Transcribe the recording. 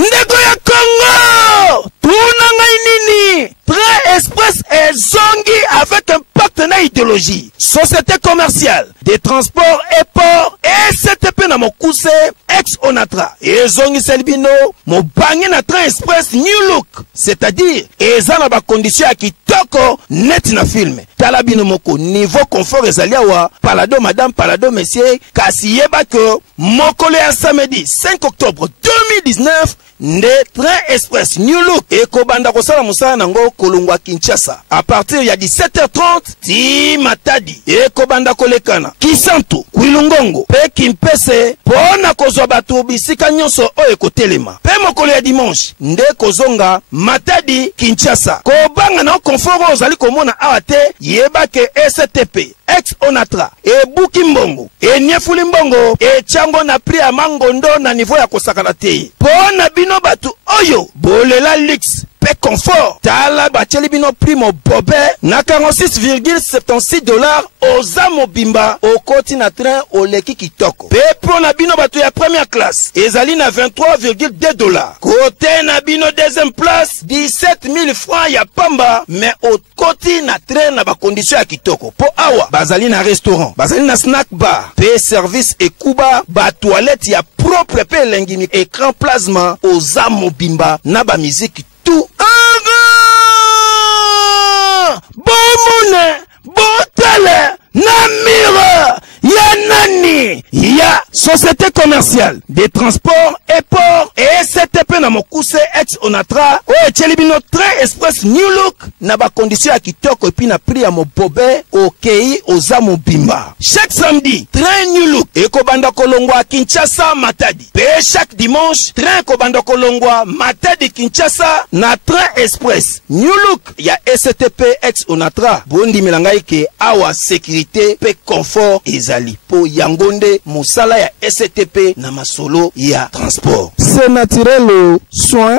ndeko ya Congo tuna ngai nini Train Express est zongi avec un partenaire idéologie société commerciale des transports et ports et STP na mokuse ex Onatra et zongi selbino mo bangi na Train Express New Look c'est-à-dire eza na ba condition ya kitoko net na film tala bino moko niveau confort ezali awa palado madame palado monsieur kasi yeba que mokolo ya samedi 5 octobre 2019 nde Train Express New Look et kobanda kosala musala nango kolongwa Kinshasa à partir ya 17h30 ti Matadi et kobanda kolekana Kisantu Kwilungongo pe Kimpese pona kozwa batu bisika nyonso oyo kotelema pe mokolo ya dimanche nde kozonga Matadi Kinshasa kobanga na confort ozali komona awate yeba ke STP ex Onatra e buki mbongo e nyefuli mbongo e chango na pri ya mangondo na niveau ya kosakana te pona bino batu oyo bolela luxe pe confort tala bacheli bino primo bobe na 46,76 $ oza mobimba okoti na train oleki kitoko pe pona bino batu ya première classe ezali na 23,2 $. Kote na bino deuxième place 17 000 francs ya pamba mais okoti na train na ba condition ya kitoko po awa bazali na restaurant bazali na snack bar pe service ekuba ba toilette ya propre pe lengimi écran plasma oza mobimba na ba musique tout bomone botele na mire ya nani ya société commerciale des transports et ports et STP na mokuse ex Onatra o echelibino Train Express New Look na ba condition ya kitoko epi na prix ya mobobe okei oza mobimba chaque samedi Train New Look ekobanda kolongwa Kinshasa Matadi pe chaque dimanche train ekobanda kolongwa Matadi Kinshasa na Train Express New Look ya STP ex Onatra bondi milangai ke awa sécurité pe confort ezali po yangonde musala ya STP na masolo ya transport c'est naturel soin